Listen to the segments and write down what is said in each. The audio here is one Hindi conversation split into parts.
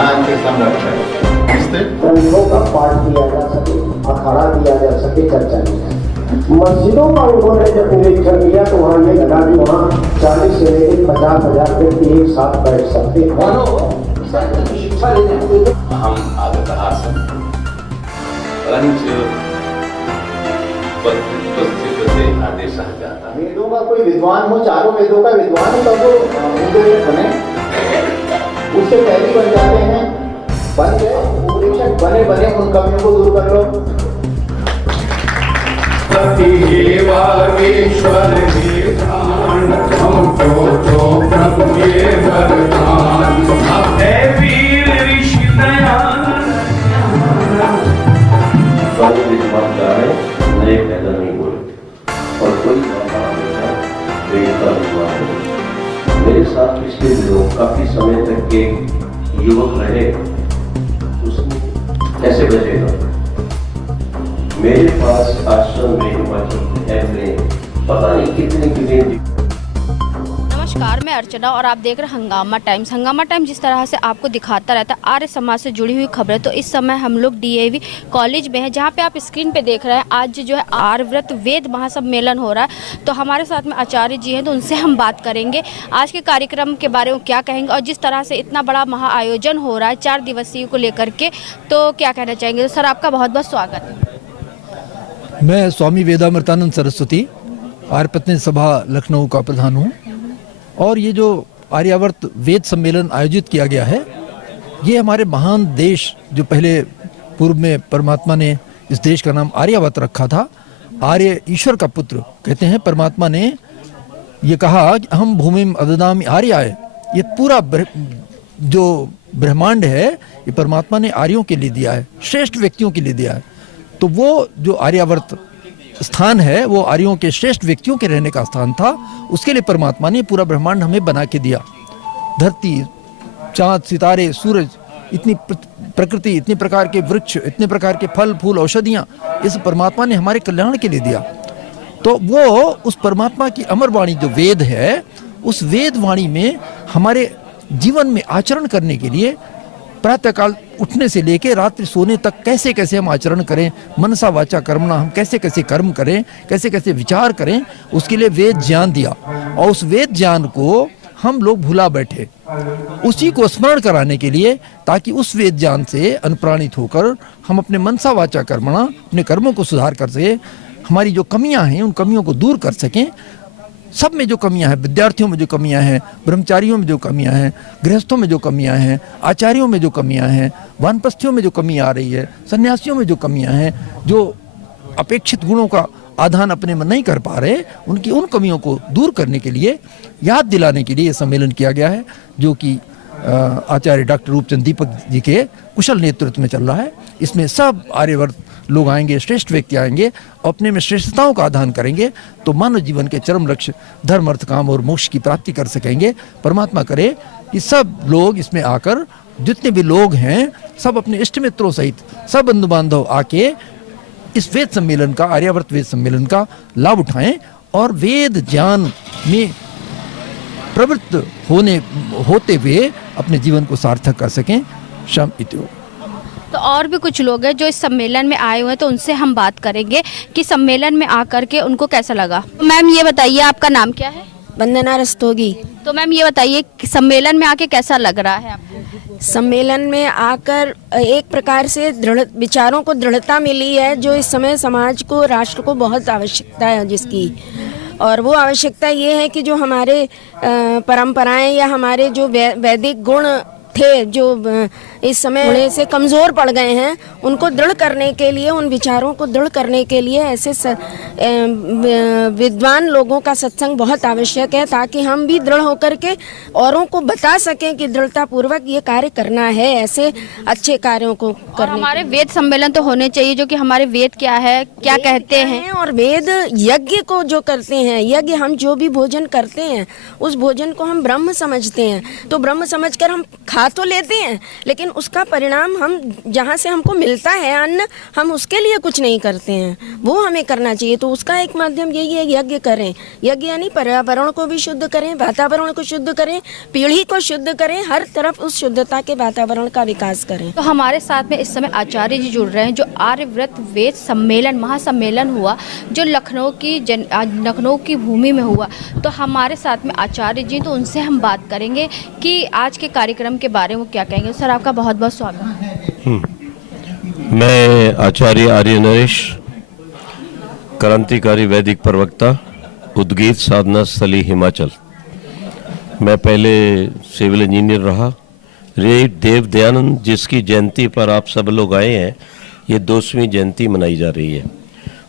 ध्यान के संरक्षक ग्रंथों का पाठ किया जा सके, अखाड़ा किया जा सके, चर्चा की जाए। मस्जिदों का उन्होंने जब निरीक्षण किया तो वहाँ ये लगा कि वहाँ 40 से लेकर 50,000 व्यक्ति एक साथ बैठ सकते शिक्षा लेने हम आगतहासं पंच पद्धति से आदेशः जाता। वेदों का कोई विद्वान हो, चारों वेदों का विद्वान हो, तब वो उपदेशक बने, उससे पहले बन जाते हैं, बन गए उपदेशक बने उन कमियों को दूर कर लो। ईश्वर प्रभु ये वरदान है वीर ऋषि दयाल। सारे विद्वान नए पैदा नहीं हुए और कोई मेरे साथ पिछले दिनों काफी समय तक के युवक रहे, उसमें कैसे बचेगा? मेरे पास आश्रम में हिमाचल पता नहीं कितने नमस्कार, मैं अर्चना और आप देख रहे हैं हंगामा टाइम्स। हंगामा टाइम्स जिस तरह से आपको दिखाता रहता है आर्य समाज से जुड़ी हुई खबरें, तो इस समय हम लोग डीएवी कॉलेज में हैं, जहां पे आप स्क्रीन पे देख रहे हैं आज जो है आर्यव्रत वेद महासम्मेलन हो रहा है। तो हमारे साथ में आचार्य जी हैं, तो उनसे हम बात करेंगे आज के कार्यक्रम के बारे में, क्या कहेंगे और जिस तरह से इतना बड़ा महाआयोजन हो रहा है 4 दिवसीय को लेकर के, तो क्या कहना चाहेंगे। तो सर आपका बहुत बहुत स्वागत है। मैं स्वामी वेदामृतानंद सरस्वती आर्यपत्नी सभा लखनऊ का प्रधान हूँ और ये जो आर्यावर्त वेद सम्मेलन आयोजित किया गया है, ये हमारे महान देश जो पहले पूर्व में परमात्मा ने इस देश का नाम आर्यावर्त रखा था, आर्य ईश्वर का पुत्र कहते हैं। परमात्मा ने ये कहा कि हम भूमिम अददामि आर्याय, ये पूरा जो ब्रह्मांड है ये परमात्मा ने आर्यों के लिए दिया है, श्रेष्ठ व्यक्तियों के लिए दिया है। तो वो जो आर्यावर्त स्थान है वो आर्यों के श्रेष्ठ व्यक्तियों के रहने का स्थान था। उसके लिए परमात्मा ने पूरा ब्रह्मांड हमें बना के दिया। धरती, चांद, सितारे, सूरज, इतनी प्रकृति, इतने प्रकार के वृक्ष, इतने प्रकार के फल फूल औषधियाँ, इस परमात्मा ने हमारे कल्याण के लिए दिया। तो वो उस परमात्मा की अमर वाणी जो वेद है, उस वेद वाणी में हमारे जीवन में आचरण करने के लिए प्रातःकाल उठने से लेकर रात्रि सोने तक कैसे कैसे हम आचरण करें, मनसा वाचा कर्मणा, हम कैसे कैसे कर्म करें, कैसे कैसे विचार करें, उसके लिए वेद ज्ञान दिया। और उस वेद ज्ञान को हम लोग भुला बैठे, उसी को स्मरण कराने के लिए, ताकि उस वेद ज्ञान से अनुप्राणित होकर हम अपने मनसा वाचा कर्मणा, अपने कर्मों को सुधार कर सके, हमारी जो कमियां हैं उन कमियों को दूर कर सकें। सब में जो कमियां हैं, विद्यार्थियों में जो कमियां हैं, ब्रह्मचारियों में जो कमियां हैं, गृहस्थों में जो कमियां हैं, आचार्यों में जो कमियां हैं, वानप्रस्थियों में जो कमी आ रही है, सन्यासियों में जो कमियां हैं, जो अपेक्षित गुणों का आधान अपने में नहीं कर पा रहे, उनकी उन कमियों को दूर करने के लिए, याद दिलाने के लिए ये सम्मेलन किया गया है, जो कि आचार्य डॉक्टर रूपचंद दीपक जी के कुशल नेतृत्व में चल रहा है। इसमें सब आर्यवर्त लोग आएंगे, श्रेष्ठ व्यक्ति आएंगे और अपने में श्रेष्ठताओं का आधान करेंगे, तो मानव जीवन के चरम लक्ष्य धर्म अर्थ काम और मोक्ष की प्राप्ति कर सकेंगे। परमात्मा करे कि सब लोग इसमें आकर, जितने भी लोग हैं, सब अपने इष्ट मित्रों सहित सब बंधु बांधव आके इस वेद सम्मेलन का, आर्यावर्त वेद सम्मेलन का लाभ उठाएं और वेद ज्ञान में प्रवृत्त होते हुए अपने जीवन को सार्थक कर सकें। शम इत्यो। तो और भी कुछ लोग हैं जो इस सम्मेलन में आए हुए हैं, तो उनसे हम बात करेंगे कि सम्मेलन में आकर के उनको कैसा लगा। मैम ये बताइए आपका नाम क्या है? वंदना रस्तोगी। तो मैम ये बताइए कि सम्मेलन में आके कैसा लग रहा है आपको? सम्मेलन में आकर एक प्रकार से दृढ़ विचारों को दृढ़ता मिली है, जो इस समय समाज को, राष्ट्र को बहुत आवश्यकता है जिसकी। और वो आवश्यकता ये है कि जो हमारे परंपराएं या हमारे जो वैदिक गुण थे, जो इस समय थोड़े से कमज़ोर पड़ गए हैं, उनको दृढ़ करने के लिए, उन विचारों को दृढ़ करने के लिए ऐसे विद्वान लोगों का सत्संग बहुत आवश्यक है, ताकि हम भी दृढ़ होकर के औरों को बता सकें कि दृढ़ता पूर्वक ये कार्य करना है, ऐसे अच्छे कार्यों को करने। हमारे वेद सम्मेलन तो होने चाहिए, जो कि हमारे वेद क्या है, क्या कहते हैं, और वेद यज्ञ को जो करते हैं, यज्ञ हम जो भी भोजन करते हैं उस भोजन को हम ब्रह्म समझते हैं, तो ब्रह्म समझकर हम खा तो लेते हैं, लेकिन उसका परिणाम हम जहाँ से हमको मिलता है अन्न, हम उसके लिए कुछ नहीं करते हैं, वो हमें करना चाहिए। तो उसका एक माध्यम यही है, यज्ञ करें। यज्ञ यानी पर्यावरण को भी शुद्ध करें, वातावरण को शुद्ध करें, पीढ़ी को शुद्ध करें, हर तरफ उस शुद्धता के वातावरण का विकास करें। तो हमारे साथ में इस समय आचार्य जी जुड़ रहे हैं, जो आर्यव्रत वेद सम्मेलन महासम्मेलन हुआ जो लखनऊ की भूमि में हुआ। तो हमारे साथ में आचार्य जी, तो उनसे हम बात करेंगे कि आज के कार्यक्रम के बारे में क्या कहेंगे। सर, आपका बहुत बहुत स्वागत है। मैं आचार्य आर्य नरेश, क्रांतिकारी वैदिक प्रवक्ता, उद्गीत साधना स्थली हिमाचल। मैं पहले सिविल इंजीनियर रहा। रे देव दयानंद, जिसकी जयंती पर आप सब लोग आए हैं, ये 200वीं जयंती मनाई जा रही है।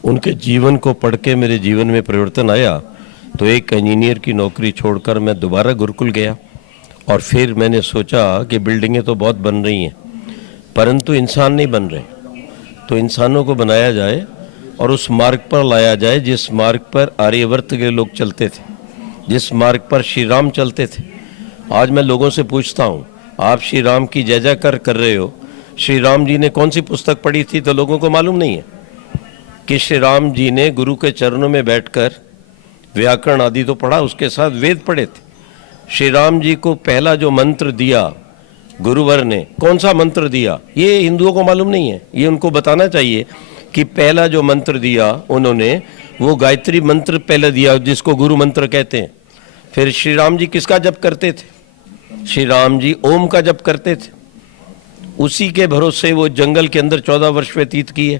उनके जीवन को पढ़ के मेरे जीवन में परिवर्तन आया, तो एक इंजीनियर की नौकरी छोड़कर मैं दोबारा गुरुकुल गया। और फिर मैंने सोचा कि बिल्डिंगें तो बहुत बन रही हैं, परंतु इंसान नहीं बन रहे, तो इंसानों को बनाया जाए और उस मार्ग पर लाया जाए जिस मार्ग पर आर्यवर्त के लोग चलते थे, जिस मार्ग पर श्री राम चलते थे। आज मैं लोगों से पूछता हूँ, आप श्री राम की जय जयकार कर रहे हो, श्री राम जी ने कौन सी पुस्तक पढ़ी थी? तो लोगों को मालूम नहीं है कि श्री राम जी ने गुरु के चरणों में बैठकर व्याकरण आदि तो पढ़ा, उसके साथ वेद पढ़े थे। श्री राम जी को पहला जो मंत्र दिया गुरुवर ने, कौन सा मंत्र दिया, ये हिंदुओं को मालूम नहीं है। ये उनको बताना चाहिए कि पहला जो मंत्र दिया उन्होंने, वो गायत्री मंत्र पहले दिया, जिसको गुरु मंत्र कहते हैं। फिर श्री राम जी किसका जप करते थे? श्री राम जी ओम का जप करते थे। उसी के भरोसे वो जंगल के अंदर 14 वर्ष व्यतीत किए।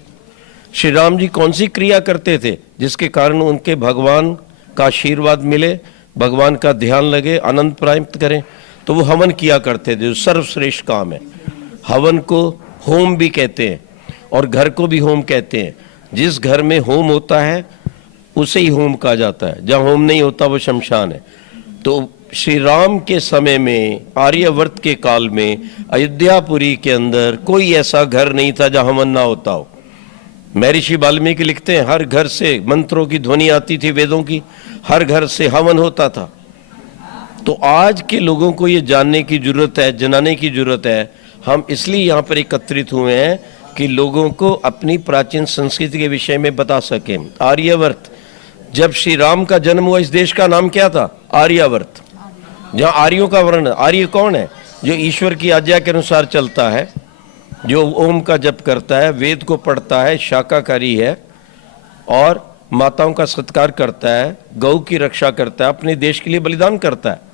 श्री राम जी कौन सी क्रिया करते थे जिसके कारण उनके भगवान का आशीर्वाद मिले, भगवान का ध्यान लगे, आनंद प्राप्त करें? तो वो हवन किया करते थे, जो सर्वश्रेष्ठ काम है। हवन को होम भी कहते हैं और घर को भी होम कहते हैं। जिस घर में होम होता है उसे ही होम कहा जाता है, जहाँ होम नहीं होता वो शमशान है। तो श्री राम के समय में, आर्यवर्त के काल में, अयोध्यापुरी के अंदर कोई ऐसा घर नहीं था जहाँ हवन ना होता हो। महर्षि वाल्मीकि लिखते हैं, हर घर से मंत्रों की ध्वनि आती थी, वेदों की, हर घर से हवन होता था। तो आज के लोगों को ये जानने की जरूरत है, जनाने की जरूरत है। हम इसलिए यहाँ पर एकत्रित हुए हैं कि लोगों को अपनी प्राचीन संस्कृति के विषय में बता सकें। आर्यवर्त, जब श्री राम का जन्म हुआ, इस देश का नाम क्या था? आर्यावर्त। जहाँ आर्यों का वर्ण, आर्य कौन है? जो ईश्वर की आज्ञा के अनुसार चलता है, जो ओम का जप करता है, वेद को पढ़ता है, शाकाहारी है और माताओं का सत्कार करता है, गौ की रक्षा करता है, अपने देश के लिए बलिदान करता है।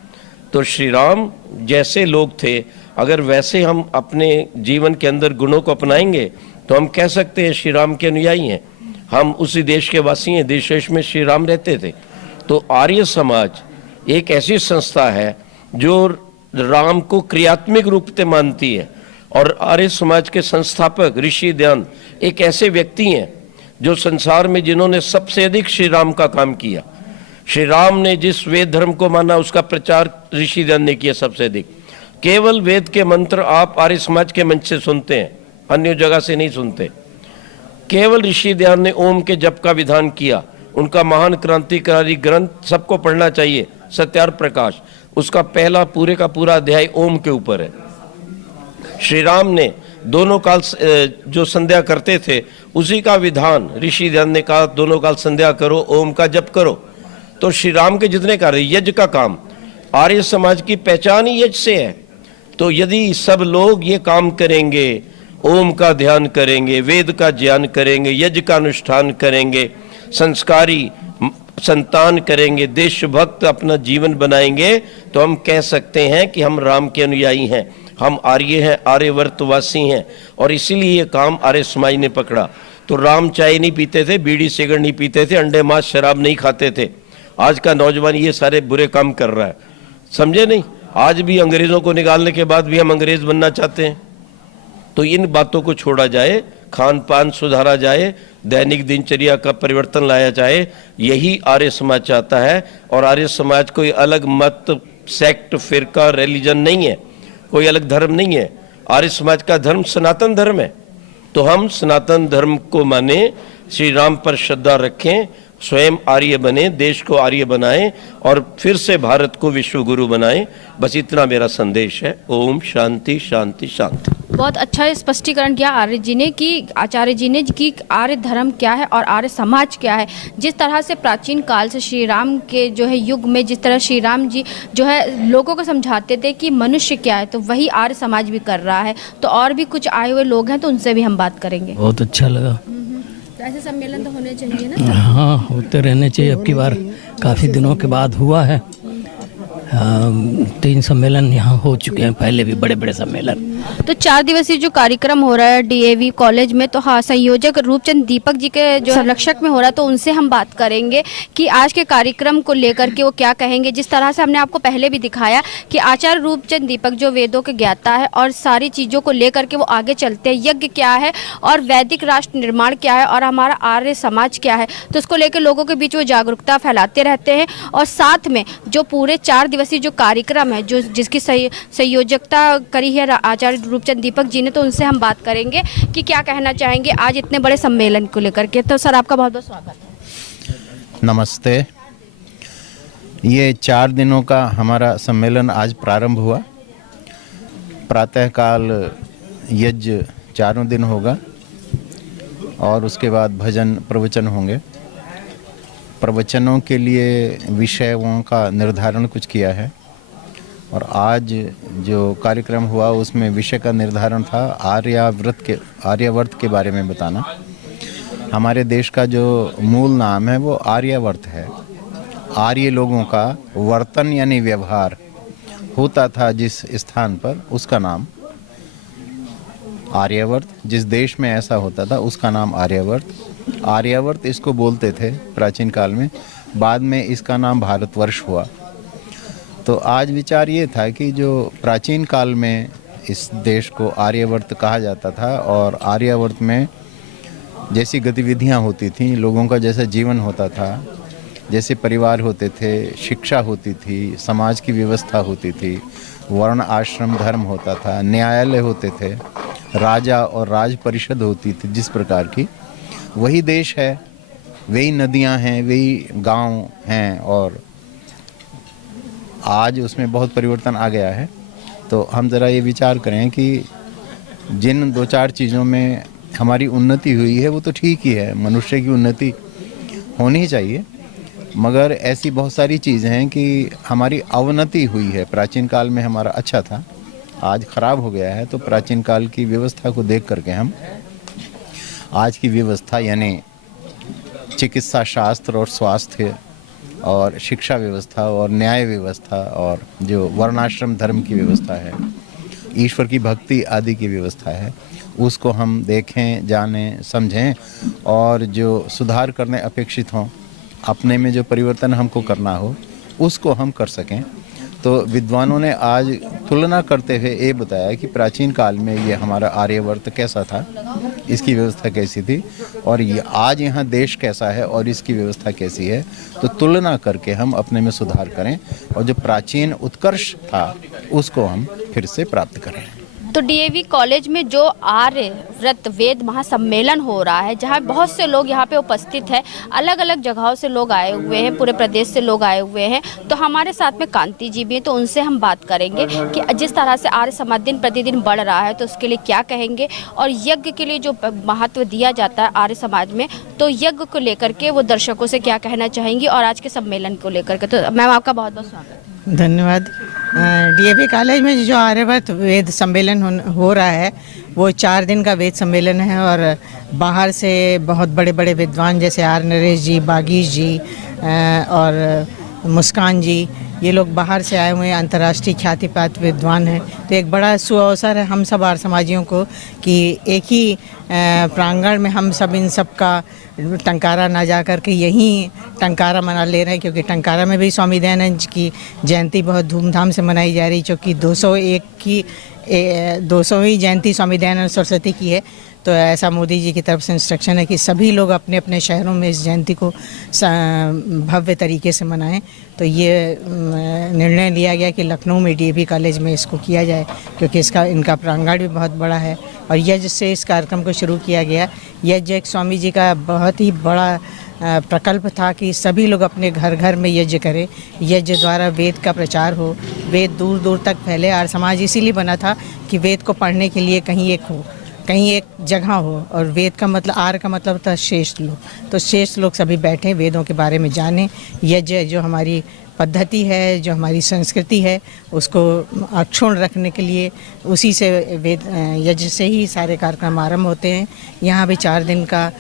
तो श्री राम जैसे लोग थे, अगर वैसे हम अपने जीवन के अंदर गुणों को अपनाएंगे तो हम कह सकते हैं श्री राम के अनुयायी हैं, हम उसी देश के वासी हैं, देश देश में श्री राम रहते थे। तो आर्य समाज एक ऐसी संस्था है जो राम को क्रियात्मक रूप से मानती है। और आर्य समाज के संस्थापक ऋषि दयानंद एक ऐसे व्यक्ति हैं जो संसार में जिन्होंने सबसे अधिक श्री राम का काम किया। श्री राम ने जिस वेद धर्म को माना उसका प्रचार ऋषि दयानंद ने किया सबसे अधिक। केवल वेद के मंत्र आप आर्य समाज के मंच से सुनते हैं, अन्य जगह से नहीं सुनते। केवल ऋषि दयानंद ने ओम के जप का विधान किया। उनका महान क्रांतिकारी ग्रंथ सबको पढ़ना चाहिए, सत्यार्थ प्रकाश, उसका पहला पूरे का पूरा अध्याय ओम के ऊपर है। श्री राम ने दोनों काल जो संध्या करते थे उसी का विधान ऋषि दयानंद ने कहा, दोनों काल संध्या करो, ओम का जप करो। तो श्री राम के जितने कार्य, यज्ञ का काम, आर्य समाज की पहचान ही यज्ञ से है। तो यदि सब लोग ये काम करेंगे, ओम का ध्यान करेंगे, वेद का ज्ञान करेंगे, यज्ञ का अनुष्ठान करेंगे, संस्कारी संतान करेंगे, देशभक्त अपना जीवन बनाएंगे, तो हम कह सकते हैं कि हम राम के अनुयायी हैं, हम आर्य हैं, आर्यवर्तवासी हैं। और इसीलिए ये काम आर्य समाज ने पकड़ा। तो राम चाय नहीं पीते थे, बीड़ी सिगरेट नहीं पीते थे, अंडे मांस शराब नहीं खाते थे। आज का नौजवान ये सारे बुरे काम कर रहा है, समझे नहीं? आज भी अंग्रेजों को निकालने के बाद भी हम अंग्रेज बनना चाहते हैं। तो इन बातों को छोड़ा जाए, खान पान सुधारा जाए, दैनिक दिनचर्या का परिवर्तन लाया जाए, यही आर्य समाज चाहता है। और आर्य समाज कोई अलग मत, सेक्ट, फिरका, रिलीजन नहीं है, कोई अलग धर्म नहीं है। आर्य समाज का धर्म सनातन धर्म है। तो हम सनातन धर्म को माने, श्री राम पर श्रद्धा रखें, स्वयं आर्य बने, देश को आर्य बनाएं और फिर से भारत को विश्व गुरु बनाएं। बस इतना मेरा संदेश है। ओम शांति शांति शांति। बहुत अच्छा स्पष्टीकरण किया आर्य जी ने कि आचार्य जी ने कि आर्य धर्म क्या है और आर्य समाज क्या है। जिस तरह से प्राचीन काल से श्री राम के जो है युग में जिस तरह श्री राम जी जो है लोगों को समझाते थे कि मनुष्य क्या है, तो वही आर्य समाज भी कर रहा है। तो और भी कुछ आए हुए लोग हैं तो उनसे भी हम बात करेंगे। बहुत अच्छा लगा। तो ऐसे सम्मेलन तो होने चाहिए ना। हाँ, होते रहने चाहिए। अब की बार काफ़ी दिनों के बाद हुआ है। 3 सम्मेलन यहाँ हो चुके हैं, पहले भी बड़े बड़े सम्मेलन। तो 4 दिवसीय जो कार्यक्रम हो रहा है डीएवी कॉलेज में, तो हाँ, संयोजक रूपचंद दीपक जी के जो संरक्षक में हो रहा है, तो उनसे हम बात करेंगे कि आज के कार्यक्रम को लेकर के वो क्या कहेंगे। जिस तरह से हमने आपको पहले भी दिखाया कि आचार्य रूपचंद दीपक जो वेदों के ज्ञाता है और सारी चीज़ों को लेकर के वो आगे चलते हैं। यज्ञ क्या है और वैदिक राष्ट्र निर्माण क्या है और हमारा आर्य समाज क्या है, तो उसको लेकर लोगों के बीच वो जागरूकता फैलाते रहते हैं। और साथ में जो पूरे 4 दिवसीय जो कार्यक्रम है जो जिसकी संयोजकता करी है आचार्य रूपचंद दीपक जी ने, तो उनसे हम बात करेंगे कि क्या कहना चाहेंगे आज इतने बड़े सम्मेलन को लेकर के। तो सर, आपका बहुत बहुत स्वागत है। नमस्ते। ये 4 दिनों का हमारा सम्मेलन आज प्रारंभ हुआ। प्रातःकाल यज्ञ 4 दिन होगा और उसके बाद भजन प्रवचन होंगे। प्रवचनों के लिए विषयों का निर्धारण कुछ किया है और आज जो कार्यक्रम हुआ उसमें विषय का निर्धारण था आर्यावर्त के बारे में बताना। हमारे देश का जो मूल नाम है वो आर्यावर्त है। आर्य लोगों का वर्तन यानी व्यवहार होता था जिस स्थान पर, उसका नाम आर्यावर्त। जिस देश में ऐसा होता था उसका नाम आर्यावर्त। आर्यावर्त इसको बोलते थे प्राचीन काल में, बाद में इसका नाम भारतवर्ष हुआ। तो आज विचार ये था कि जो प्राचीन काल में इस देश को आर्यावर्त कहा जाता था और आर्यावर्त में जैसी गतिविधियां होती थीं, लोगों का जैसा जीवन होता था, जैसे परिवार होते थे, शिक्षा होती थी, समाज की व्यवस्था होती थी, वर्ण आश्रम धर्म होता था, न्यायालय होते थे, राजा और राज परिषद होती थी, जिस प्रकार की वही देश है, वही नदियां हैं, वही गांव हैं और आज उसमें बहुत परिवर्तन आ गया है। तो हम ज़रा ये विचार करें कि जिन 2-4 चीज़ों में हमारी उन्नति हुई है वो तो ठीक ही है, मनुष्य की उन्नति होनी ही चाहिए, मगर ऐसी बहुत सारी चीज़ें हैं कि हमारी अवनति हुई है। प्राचीन काल में हमारा अच्छा था, आज ख़राब हो गया है। तो प्राचीन काल की व्यवस्था को देख करके हम आज की व्यवस्था यानी चिकित्सा शास्त्र और स्वास्थ्य और शिक्षा व्यवस्था और न्याय व्यवस्था और जो वर्णाश्रम धर्म की व्यवस्था है, ईश्वर की भक्ति आदि की व्यवस्था है, उसको हम देखें, जानें, समझें और जो सुधार करने अपेक्षित हों, अपने में जो परिवर्तन हमको करना हो उसको हम कर सकें। तो विद्वानों ने आज तुलना करते हुए ये बताया कि प्राचीन काल में ये हमारा आर्यावर्त कैसा था, इसकी व्यवस्था कैसी थी और ये आज यहाँ देश कैसा है और इसकी व्यवस्था कैसी है। तो तुलना करके हम अपने में सुधार करें और जो प्राचीन उत्कर्ष था उसको हम फिर से प्राप्त करें। तो डीएवी कॉलेज में जो आर्य व्रत वेद महासम्मेलन हो रहा है, जहाँ बहुत से लोग यहाँ पे उपस्थित हैं, अलग अलग जगहों से लोग आए हुए हैं, पूरे प्रदेश से लोग आए हुए हैं। तो हमारे साथ में कांति जी भी हैं, तो उनसे हम बात करेंगे कि जिस तरह से आर्य समाज दिन प्रतिदिन बढ़ रहा है तो उसके लिए क्या कहेंगे और यज्ञ के लिए जो महत्व दिया जाता है आर्य समाज में, तो यज्ञ को लेकर के वो दर्शकों से क्या कहना चाहेंगी और आज के सम्मेलन को लेकर के। तो मैम, आपका बहुत बहुत स्वागत है। धन्यवाद। डीएवी कॉलेज में जो आर्यावर्त वेद सम्मेलन हो रहा है वो 4 दिन का वेद सम्मेलन है और बाहर से बहुत बड़े बड़े विद्वान जैसे आर नरेश जी, बागीश जी और मुस्कान जी, ये लोग बाहर से आए हुए हैं, अंतर्राष्ट्रीय ख्याति प्राप्त विद्वान हैं। तो एक बड़ा सुअवसर है हम सब आर्य समाजियों को कि एक ही प्रांगण में हम सब इन सब का टंकारा ना जा कर के यहीं टंकारा मना ले रहे हैं, क्योंकि टंकारा में भी स्वामी दयानंद की जयंती बहुत धूमधाम से मनाई जा रही, जो कि 200वीं जयंती स्वामी दयानंद सरस्वती की है। तो ऐसा मोदी जी की तरफ से इंस्ट्रक्शन है कि सभी लोग अपने अपने शहरों में इस जयंती को भव्य तरीके से मनाएं। तो ये निर्णय लिया गया कि लखनऊ में डीएवी कॉलेज में इसको किया जाए, क्योंकि इनका प्रांगण भी बहुत बड़ा है और यज्ञ से इस कार्यक्रम को शुरू किया गया। यज्ञ एक स्वामी जी का बहुत ही बड़ा प्रकल्प था कि सभी लोग अपने घर घर में यज्ञ करें, यज्ञ द्वारा वेद का प्रचार हो, वेद दूर दूर तक फैले। आर्य समाज इसीलिए बना था कि वेद को पढ़ने के लिए कहीं एक जगह हो, और वेद का मतलब, आर्य का मतलब था श्रेष्ठ लोग, तो श्रेष्ठ लोग सभी बैठे वेदों के बारे में जानें। यज्ञ जो हमारी पद्धति है, जो हमारी संस्कृति है, उसको अक्षुण्ण रखने के लिए उसी से वेद यज्ञ से ही सारे कार्यक्रम आरंभ होते हैं। यहाँ भी 4 दिन का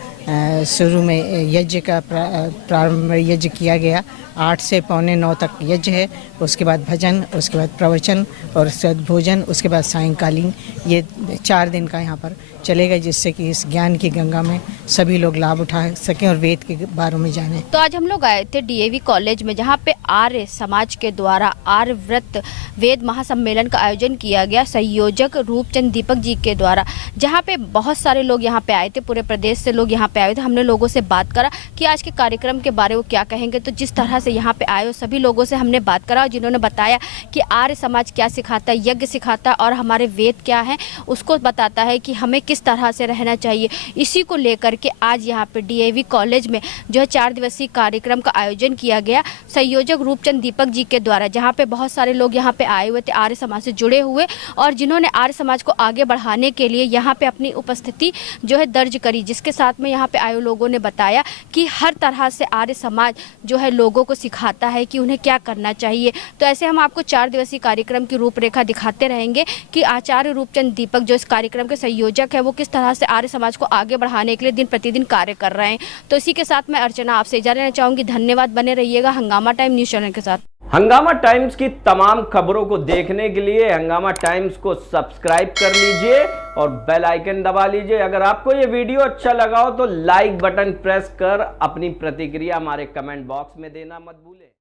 शुरू में यज्ञ का प्रारंभ यज्ञ किया गया। 8 से पौने 9 तक यज्ञ है, उसके बाद भजन, उसके बाद प्रवचन और भोजन, उसके बाद सायंकालीन। ये 4 दिन का यहाँ पर चलेगा, जिससे कि इस ज्ञान की गंगा में सभी लोग लाभ उठा सकें और वेद के बारे में जानें। तो आज हम लोग आए थे डीएवी कॉलेज में, जहाँ पे आर्य समाज के द्वारा आर्य व्रत वेद महासम्मेलन का आयोजन किया गया, संयोजक रूपचंद दीपक जी के द्वारा, जहाँ पे बहुत सारे लोग यहाँ पे आए थे, पूरे प्रदेश से लोग यहाँ पे आए थे। हमने लोगों से बात करा कि आज के कार्यक्रम के बारे में क्या कहेंगे। तो जिस तरह से यहाँ पे आए हो सभी लोगों से हमने बात करा, जिन्होंने बताया कि आर्य समाज क्या सिखाता है, यज्ञ सिखाता है और हमारे वेद क्या है उसको बताता है कि हमें किस तरह से रहना चाहिए। इसी को लेकर के आज यहाँ पे डीएवी कॉलेज में जो है 4 दिवसीय कार्यक्रम का आयोजन किया गया, संयोजक रूपचंद दीपक जी के द्वारा, जहाँ पे बहुत सारे लोग यहाँ पे आए हुए थे आर्य समाज से जुड़े हुए, और जिन्होंने आर्य समाज को आगे बढ़ाने के लिए यहाँ पे अपनी उपस्थिति जो है दर्ज करी। जिसके साथ में यहाँ पे आए लोगों ने बताया कि हर तरह से आर्य समाज जो है लोगों को सिखाता है कि उन्हें क्या करना चाहिए। तो ऐसे हम आपको 4 दिवसीय कार्यक्रम की रूपरेखा दिखाते रहेंगे कि आचार्य रूपचंद दीपक जो इस कार्यक्रम के संयोजक है, वो किस तरह से आर्य समाज को आगे बढ़ाने के लिए दिन प्रतिदिन कार्य कर रहे हैं। तो इसी के साथ मैं अर्चना आपसे इजाजत लेना चाहूंगी। धन्यवाद, बने रहिएगा हंगामा टाइम न्यूज चैनल के साथ। हंगामा टाइम्स की तमाम खबरों को देखने के लिए हंगामा टाइम्स को सब्सक्राइब कर लीजिए और बेल आइकन दबा लीजिए। अगर आपको ये वीडियो अच्छा लगा हो तो लाइक बटन प्रेस कर अपनी प्रतिक्रिया हमारे कमेंट बॉक्स में देना मत भूलें।